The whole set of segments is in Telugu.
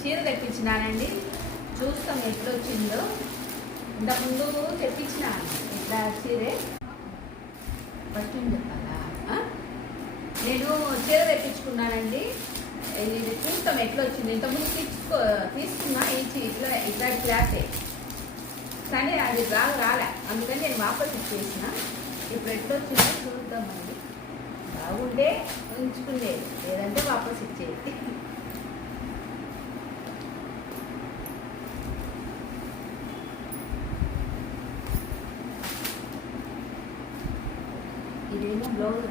చీర తెప్పించినానండి, చూస్తాం ఎట్లా వచ్చిందో. ఇంతకుముందు తెప్పించినాను ఇట్లా చీరే. ఫస్ట్ ఏం చెప్పాలా, నేను చీర తెప్పించుకున్నానండి. ఇది చూస్తాం ఎట్లా వచ్చింది. ఇంతకుముందు తీసుకున్నా ఇట్లా క్లాతే, కానీ అది రాలే, అందుకని నేను వాపస్ ఇచ్చేసిన. ఇప్పుడు ఎట్లా వచ్చిందో చూద్దామండి. బాగుంటే ఉంచుకునేది, లేదంటే వాపస్ ఇచ్చేది. ఇదేమో బ్లౌజ్,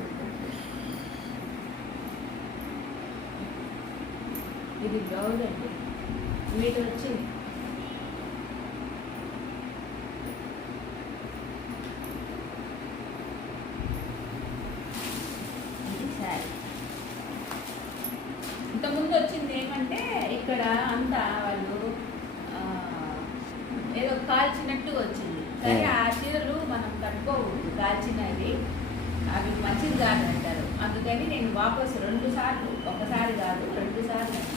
ఇది బ్లౌజ్ అండి, మీటర్ వచ్చింది. ఇది శారీ. ఇంతకుముందు వచ్చింది ఏమంటే ఇక్కడ అంతా వాళ్ళు ఏదో కాల్చినట్టు వచ్చింది, కానీ ఆ చీరలు మనం కట్టుకోకూడదు కాల్చినవి, అవి మంచిది కాదు అంటారు. అందుకని నేను వాపసు 2 సార్లు, ఒకసారి కాదు 2 సార్లు అండి.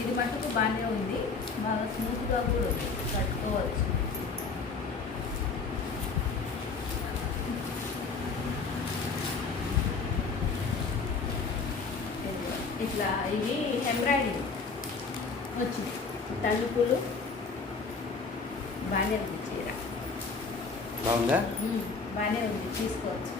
ఇది మట్టుకు బాగానే ఉంది, బాగా స్మూత్గా కూడా ఉంది, కట్టుకోవచ్చు. ఇట్లా ఇది ఎంబ్రాయిడరీ వచ్చింది, తలుపులు బాగానే ఉంది. చీర బాగుందా? బాగానే ఉంది, తీసుకోవచ్చు.